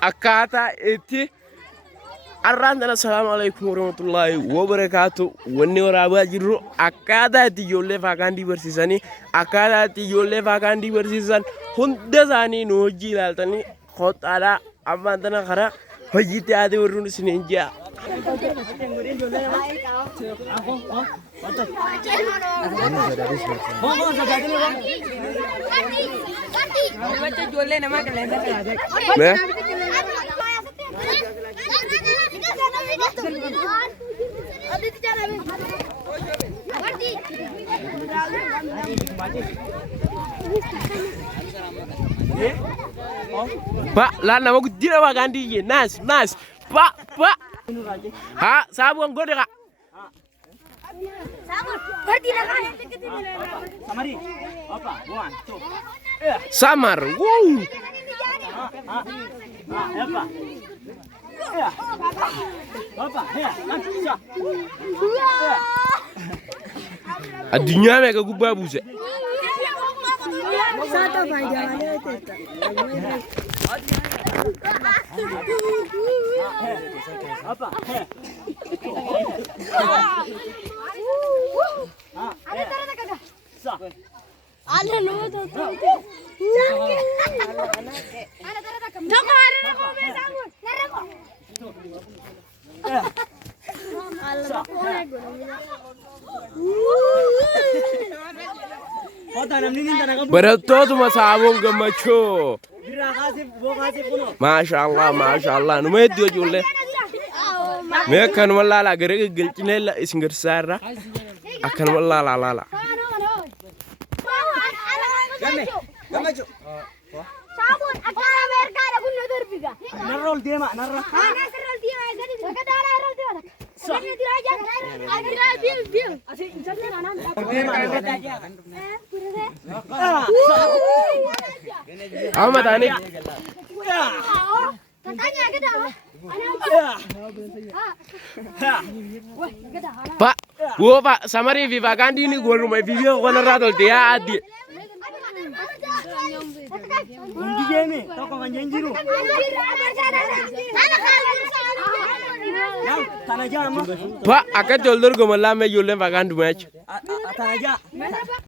akkaataa itti arraantana salaamu alaikum warahmatullahi wabarakatuh wanni waraabaa jirru akkaataa itti ijoollee faakaandii barsiisanii akkaataa itti ijoollee faakaandii barsiisan hunda isaanii nu hojii ilaaltanii qoxaadhaa ammaan tana karaa hojiitti haatee warruun isin hin ji'a. Pak, lah nama aku tidak makan dia. Nice. Pak. Ha, sabun gede kak. Sabun, berdiri kan? Samari, apa? Buan, tuh. Samar, wow. Apa? Apa? Ya, siap. Adunya mereka gubah buset. Satu panjang itu. Apa? Ada tarik kagak? Sah. Ada lu tuh. Ada tarik kagak? Joko ada lu mau sabun. Ngarep kok. Allah boleh gue. Betul tuh mas sabun gemacho. Masya Allah. Numai dia jual. Mereka kan malah lagi regel cina isingger sara. Akan malah lala. Sabun, akan Amerika ada guna terbiga. Narol dia mak, narol. Narol dia, jadi kita narol dia. Sebenarnya dia aja, akhirnya bil. Asik, jadi mana? Ahmad Ani. Katanya kita. Pak, gua Pak Samari Viva Kandi ini gua rumah video gua neradol dia adi. Undinya toko kanjenjiru. Tanah aja, Pak, akan jolder gua malam jualan Vakandu match. Tanah aja.